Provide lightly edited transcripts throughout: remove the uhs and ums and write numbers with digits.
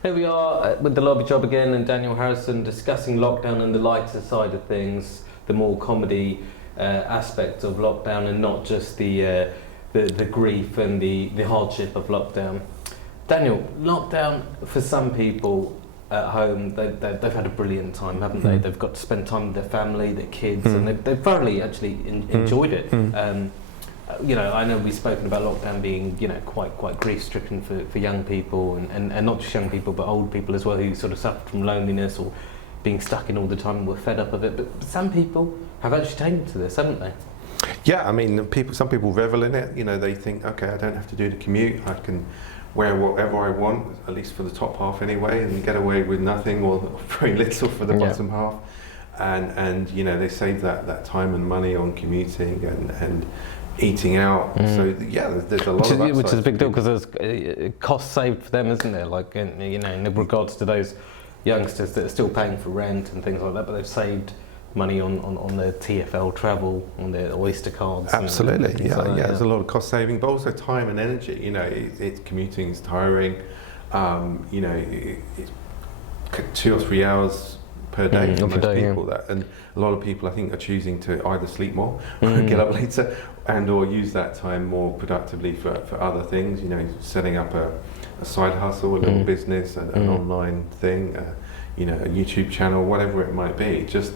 Here we are with the Lobby Job again, and Daniel Harrison discussing lockdown and the lighter side of things, the more comedy aspects of lockdown, and not just the grief and the hardship of lockdown. Daniel, lockdown for some people at home, they've had a brilliant time, haven't they? They've got to spend time with their family, their kids, and they've thoroughly actually enjoyed it. You know, I know we've spoken about lockdown being, you know, quite grief-stricken for young people, and not just young people, but old people as well, who sort of suffered from loneliness or being stuck in all the time and were fed up of it. But some people have actually taken to this, haven't they? Yeah, I mean, some people revel in it. You know, they think, okay, I don't have to do the commute. I can wear whatever I want, at least for the top half anyway, and get away with nothing or very little for the bottom half. And you know, they save that time and money on commuting and eating out. So yeah, there's a lot of which is a big deal, because there's cost saved for them, isn't there? Like, you know, in regards to those youngsters that are still paying for rent and things like that, but they've saved money on their TfL travel, on their Oyster cards. Absolutely, and like that, there's a lot of cost saving, but also time and energy. You know, it's commuting is tiring. You know, it's 2 or 3 hours per day for most people. And a lot of people, I think, are choosing to either sleep more, get up later, and or use that time more productively for other things. You know, setting up a side hustle, a little business, an online thing, you know, a YouTube channel, whatever it might be. Just,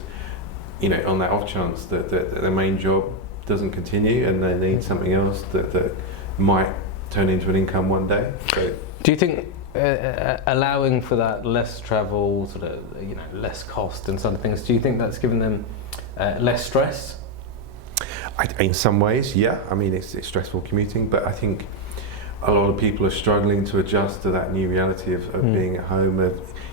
you know, on that off chance that their main job doesn't continue and they need something else that might turn into an income one day. So, do you think allowing for that less travel, sort of, you know, less cost and sort of things, do you think that's given them less stress? In some ways, yeah. I mean, it's stressful commuting, but I think a lot of people are struggling to adjust to that new reality of being at home.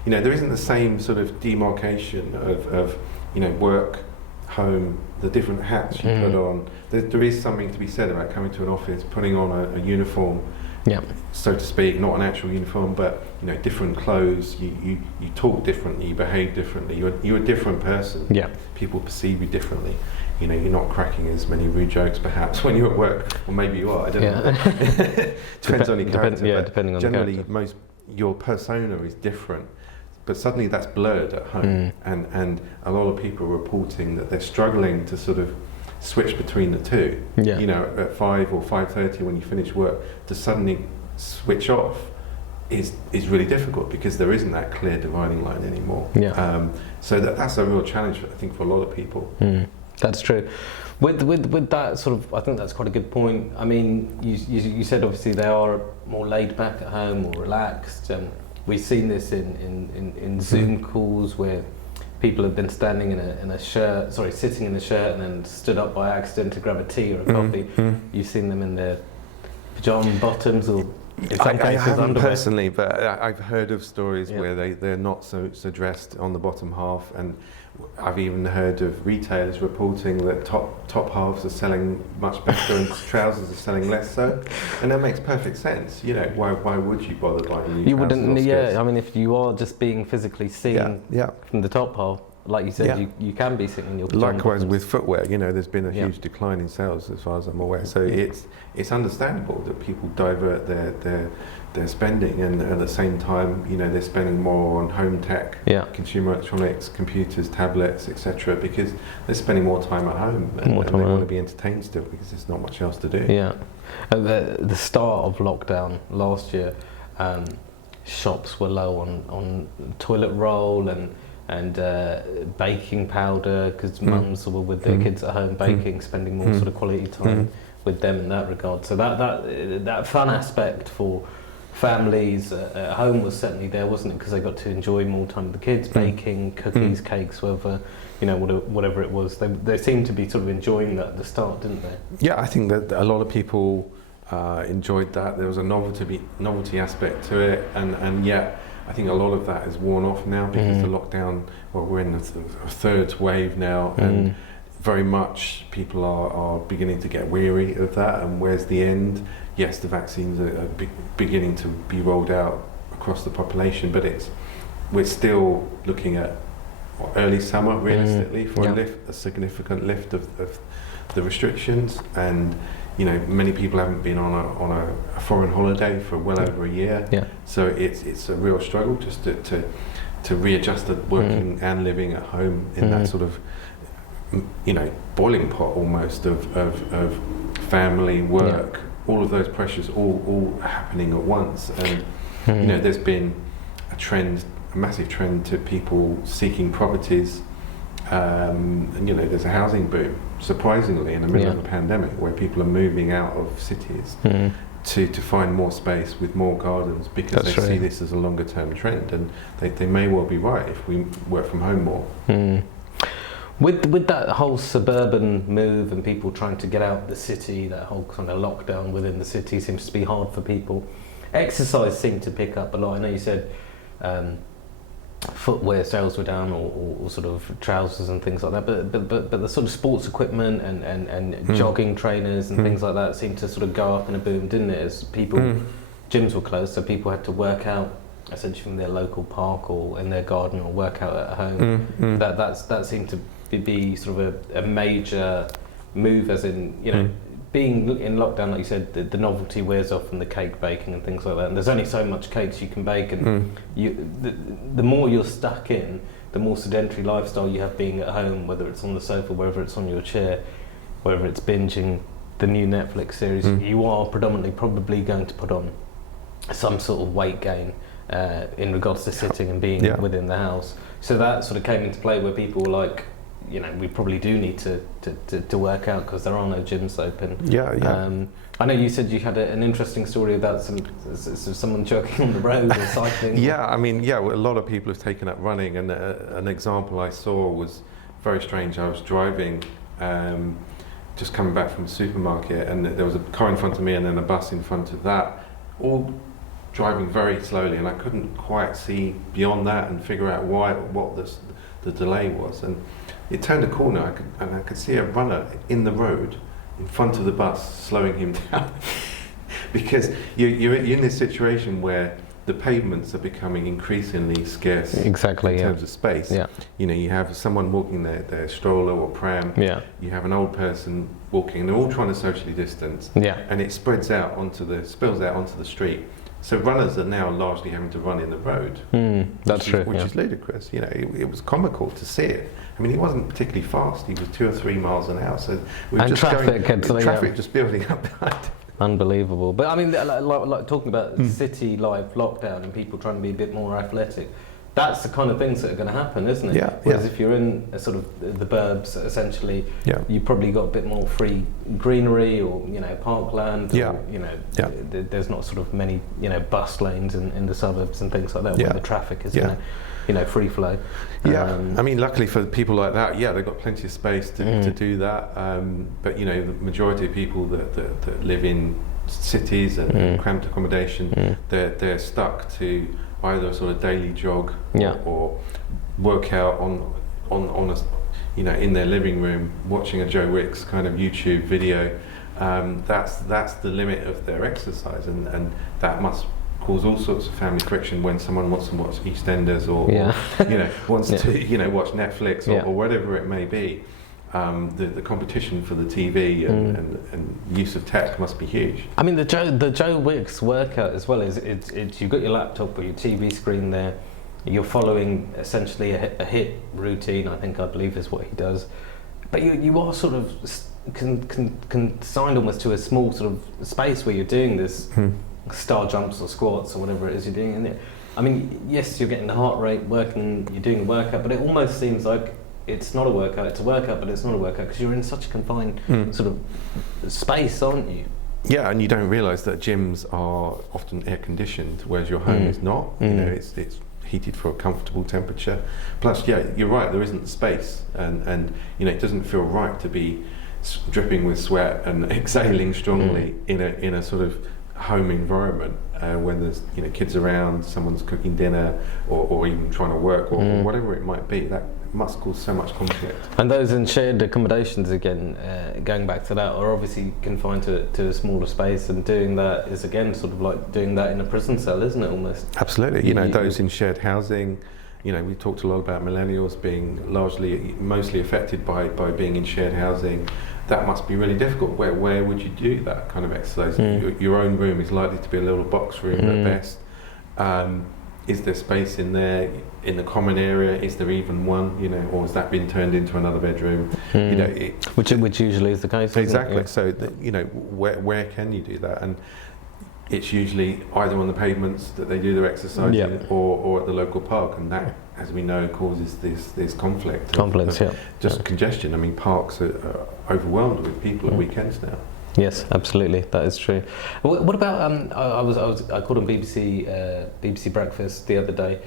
You know, there isn't the same sort of demarcation of you know, work, home, the different hats you put on. There is something to be said about coming to an office, putting on a uniform, so to speak, not an actual uniform, but, you know, different clothes. You talk differently, you behave differently. You're a different person. Yeah. People perceive you differently. You know, you're not cracking as many rude jokes perhaps when you're at work, or maybe you are. I don't know. Depends on your character. Depending on generally, the character. your persona is different. But suddenly that's blurred at home, and a lot of people are reporting that they're struggling to sort of switch between the two. You know, at 5 or 5:30 when you finish work, to suddenly switch off is really difficult, because there isn't that clear dividing line anymore. So that's a real challenge, I think, for a lot of people. That's true. With that sort of, I think that's quite a good point. I mean, you said obviously they are more laid back at home, more relaxed. We've seen this in Zoom calls where people have been standing in a shirt, sitting in a shirt, and then stood up by accident to grab a tea or a coffee. You've seen them in their pajama bottoms, or in some cases I haven't underwear. Personally, but I've heard of stories where they're not so dressed on the bottom half, and I've even heard of retailers reporting that top halves are selling much better and trousers are selling less so, and that makes perfect sense. You know, why would you bother buying new trousers or skirts? I mean, if you are just being physically seen from the top half, like you said, you can be sitting in your pajamas. Likewise with footwear, you know, there's been a huge decline in sales as far as I'm aware. So it's understandable that people divert their spending, and at the same time, you know, they're spending more on home tech, consumer electronics, computers, tablets, etc., because they're spending more time at home, and they want to be entertained still, because there's not much else to do. At the start of lockdown last year, shops were low on toilet roll and baking powder, because mums were with their kids at home baking, spending more sort of quality time with them in that regard. So that fun aspect for families at home was certainly there, wasn't it? Because they got to enjoy more time with the kids, baking, cookies, cakes, whatever, you know, whatever it was. They seemed to be sort of enjoying that at the start, didn't they? Yeah, I think that a lot of people enjoyed that. There was a novelty aspect to it, and yet I think a lot of that is worn off now, because the lockdown, well, we're in a third wave now, and very much people are beginning to get weary of that, and where's the end? Yes, the vaccines are beginning to be rolled out across the population, but we're still looking at early summer realistically for a significant lift of the restrictions, and many people haven't been on a foreign holiday for well over a year. Yeah. So it's a real struggle just to readjust to working and living at home in that sort of boiling pot almost of family, work, all of those pressures all happening at once. And there's been a massive trend to people seeking properties. And there's a housing boom, surprisingly, in the middle of a pandemic, where people are moving out of cities to find more space with more gardens, because they see this as a longer term trend, and they may well be right if we work from home more. With that whole suburban move and people trying to get out of the city, that whole kind of lockdown within the city seems to be hard for people. Exercise seemed to pick up a lot. I know you said footwear sales were down, or sort of trousers and things like that, but the sort of sports equipment and jogging trainers and things like that seemed to sort of go up in a boom, didn't it? As people, gyms were closed, so people had to work out essentially from their local park or in their garden, or work out at home. That seemed to be sort of a major move, as in being in lockdown, like you said, the novelty wears off from the cake baking and things like that, and there's only so much cakes you can bake, and the more you're stuck in, the more sedentary lifestyle you have being at home, whether it's on the sofa, whether it's on your chair, whether it's binging the new Netflix series, you are predominantly probably going to put on some sort of weight gain in regards to sitting and being within the house. So that sort of came into play, where people were like, we probably do need to work out, because there are no gyms open. I know you said you had an interesting story about someone jogging on the road or cycling. Well, a lot of people have taken up running, and an example I saw was very strange. I was driving, just coming back from the supermarket, and there was a car in front of me and then a bus in front of that, all driving very slowly, and I couldn't quite see beyond that and figure out what the delay was. And it turned a corner, I could see a runner in the road in front of the bus slowing him down. Because you're in this situation where the pavements are becoming increasingly scarce in terms of space. You have someone walking their stroller or pram, you have an old person walking, and they're all trying to socially distance, and it spills out onto the street. So runners are now largely having to run in the road, which is ludicrous. It was comical to see it. I mean, he wasn't particularly fast. He was 2 or 3 miles an hour. So we were just traffic just building up behind him. Unbelievable. But I mean, like talking about city life, lockdown, and people trying to be a bit more athletic. That's the kind of things that are going to happen, isn't it? Whereas if you're in a sort of the burbs, essentially, you've probably got a bit more free greenery, or parkland. Or, there's not sort of many bus lanes in the suburbs and things like that, where the traffic is free flow. I mean, luckily for people like that, they've got plenty of space to do that. But the majority of people that live in cities and cramped accommodation, they're stuck to either a sort of daily jog or work out on a, in their living room, watching a Joe Wicks kind of YouTube video. That's the limit of their exercise, and that must cause all sorts of family friction when someone wants to watch EastEnders or wants to watch Netflix or whatever it may be. The competition for the TV and use of tech must be huge. I mean, the Joe Wicks workout as well is it's you've got your laptop or your TV screen there. You're following essentially a HIIT routine, I believe is what he does. But you are sort of consigned almost to a small sort of space where you're doing this star jumps or squats or whatever it is you're doing in there. I mean, yes, you're getting the heart rate working, you're doing the workout, but it almost seems like it's not a workout, it's a workout, but it's not a workout, because you're in such a confined sort of space, aren't you? Yeah, and you don't realise that gyms are often air conditioned, whereas your home is not. It's heated for a comfortable temperature. Plus, you're right, there isn't space, and it doesn't feel right to be dripping with sweat and exhaling strongly in a sort of home environment when there's kids around, someone's cooking dinner, or even trying to work, or whatever it might be. That must cause so much conflict. And those in shared accommodations, again, going back to that, are obviously confined to a smaller space, and doing that is again sort of like doing that in a prison cell, isn't it, almost? Absolutely. Those in shared housing, we talked a lot about millennials being mostly affected by being in shared housing. that must be really difficult. Where would you do that kind of exercise? Your own room is likely to be a little box room at best. Is there space in there in the common area? Is there even one? You know, or has that been turned into another bedroom? You know, which usually is the case. Exactly. Isn't it? So you know, where can you do that? And it's usually either on the pavements that they do their exercise in, or at the local park, and that, as we know, causes this conflict. Just congestion. I mean, parks are overwhelmed with people at weekends now. Yes, absolutely, that is true. What about I called on BBC Breakfast the other day.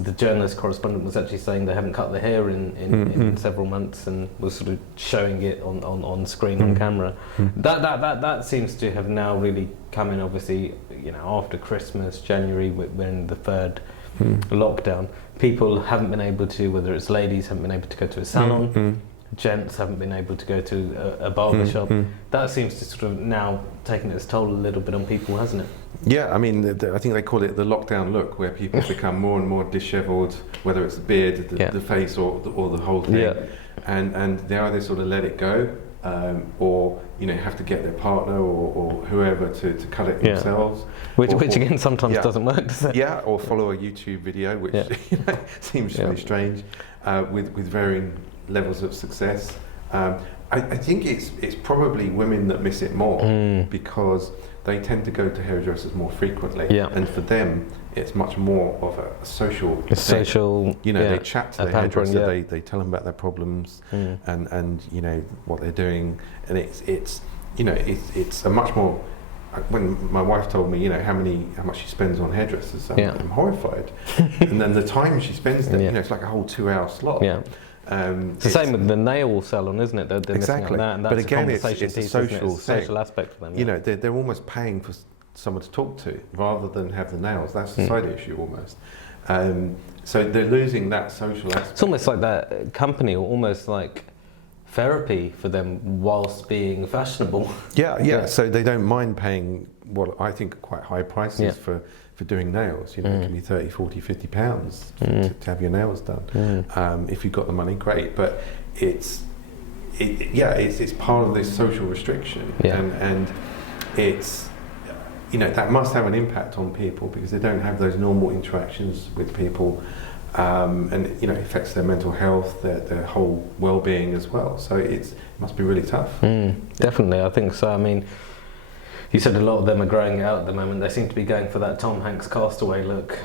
The journalist correspondent was actually saying they haven't cut their hair in several months, and was sort of showing it on screen on camera. That seems to have now really come in. Obviously, you know, after Christmas, January, when the third lockdown, people haven't been able to, whether it's ladies, haven't been able to go to a salon. Gents haven't been able to go to a barber shop. That seems to sort of now taken its toll a little bit on people, hasn't it? Yeah, I mean, I think they call it the lockdown look, where people become more and more dishevelled, whether it's the beard, the face, or the whole thing. And they either sort of let it go, or you know, have to get their partner or whoever to cut it themselves. Which again sometimes doesn't work, does it? Yeah, or follow a YouTube video, which you know, seems really strange, with varying levels of success. I think it's probably women that miss it more, because they tend to go to hairdressers more frequently, and for them it's much more of a social thing. You know, they chat to their hairdresser, they tell them about their problems and you know what they're doing, and it's you know, it's a much more. When my wife told me, you know, how much she spends on hairdressers, I'm horrified. And then the time she spends there, you know, it's like a whole 2-hour slot. It's the same with the nail salon, isn't it? They're exactly. missing on that, and that's but again, a it's piece, a social aspect for them. You know, they're almost paying for someone to talk to rather than have the nails. That's a side issue almost. So they're losing that social aspect. It's almost like that company, or almost like therapy for them, whilst being fashionable. Yeah. So they don't mind paying what I think are quite high prices for doing nails. You know, it can be 30, 40, 50 pounds to have your nails done. If you've got the money, great. But it's part of this social restriction, and it's, you know, that must have an impact on people, because they don't have those normal interactions with people, and you know, it affects their mental health, their whole well-being as well. So it must be really tough. Definitely, I think so. I mean, you said a lot of them are growing it out at the moment. They seem to be going for that Tom Hanks Castaway look.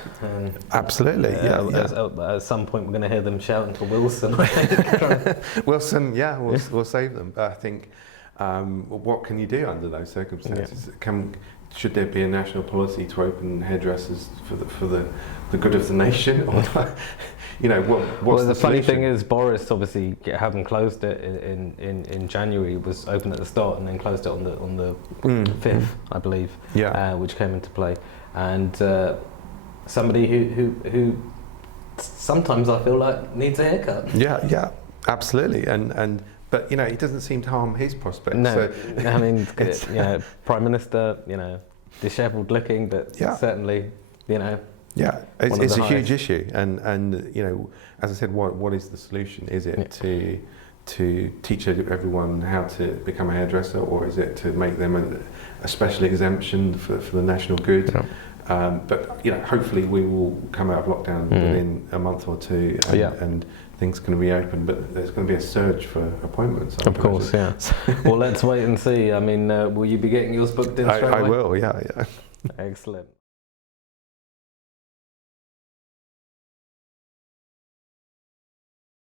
Absolutely, At some point, we're going to hear them shouting for Wilson. Wilson, we'll save them. But I think, what can you do under those circumstances? Should there be a national policy to open hairdressers for the good of the nation? Or, you know, what's the the funny solution? thing is, Boris obviously, having closed it in January, it was open at the start and then closed it on the 5th, I believe, which came into play. And somebody who sometimes I feel like needs a haircut. Yeah, absolutely. And but you know, it doesn't seem to harm his prospects. No, so I mean, you know, Prime Minister, you know, dishevelled looking, but certainly, you know. Yeah, it's a huge issue, and you know, as I said, what is the solution? Is it to teach everyone how to become a hairdresser, or is it to make them a special exemption for the national good? But you know, hopefully we will come out of lockdown within a month or two, and things can reopen. But there's going to be a surge for appointments. Of course, yeah. Well, let's wait and see. I mean, will you be getting yours booked in straight away? I will. Yeah. Excellent.